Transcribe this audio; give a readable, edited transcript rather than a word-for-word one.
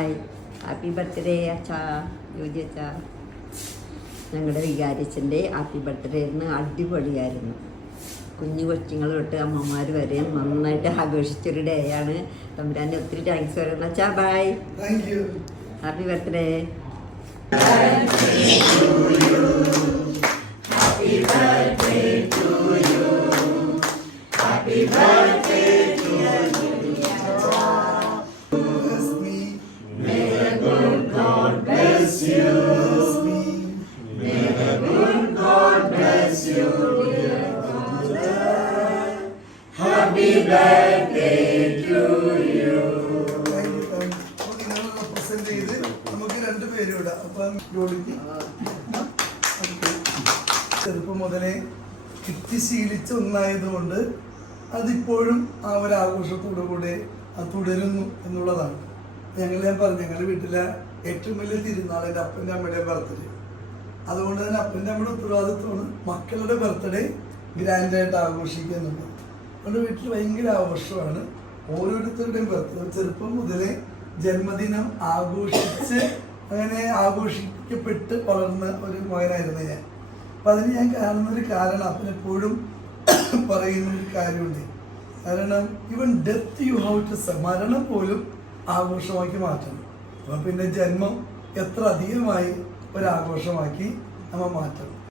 Hi, happy birthday അച്ഛാ, യോജി അച്ഛാ. ഞങ്ങളുടെ വികാരിച്ചൻ്റെ ഹാപ്പി ബർത്ത്ഡേ ആയിരുന്നു, അടിപൊളിയായിരുന്നു. കുഞ്ഞു കൊച്ചുങ്ങൾ തൊട്ട് അമ്മമാർ വരെ നന്നായിട്ട് ആഘോഷിച്ചൊരു ഡേ ആണ്. തമ്പുരാൻ്റെ ഒത്തിരി താങ്ക്സ് പറയണം അച്ഛാ. Bye, happy birthday. Happy birthday to you. Happy birthday to you. May the good God bless you. May the good God bless you, dear daughter. Happy birthday to you. ചെറുപ്പം മുതലേ കിട്ടി ശീലിച്ച ഒന്നായതുകൊണ്ട് അതിപ്പോഴും ആ ഒരു ആഘോഷത്തോടു കൂടെ അത് തുടരുന്നു എന്നുള്ളതാണ്. ഞാൻ പറഞ്ഞു, ഞങ്ങളുടെ വീട്ടിലെ ഏറ്റവും വലിയ തിരുനാൾ എൻ്റെ അപ്പൻ്റെ അമ്മയുടെ ബർത്ത്ഡേ. അതുകൊണ്ട് തന്നെ അപ്പൻ്റെ അമ്മയുടെ ഉത്തരവാദിത്വമാണ് മക്കളുടെ ബർത്ത്ഡേ ഗ്രാൻഡായിട്ട് ആഘോഷിക്കുക എന്നുള്ളത്. അതുകൊണ്ട് വീട്ടിൽ ഭയങ്കര ആഘോഷമാണ് ഓരോരുത്തരുടെയും ബർത്ത്ഡേ. ചെറുപ്പം മുതലേ ജന്മദിനം ആഘോഷിച്ച് അങ്ങനെ ആഘോഷിക്കപ്പെട്ട് വളർന്ന ഒരു മകനായിരുന്നു ഞാൻ. അപ്പം അതിന് ഞാൻ കാണുന്നൊരു കാരണം അപ്പനെപ്പോഴും പറയുന്നൊരു കാര്യമുണ്ട്. കാരണം even death you have to മരണം പോലും ആഘോഷമാക്കി മാറ്റണം. അപ്പം പിന്നെ ജന്മം എത്ര അധികമായി ഒരാഘോഷമാക്കി നമ്മൾ മാറ്റണം.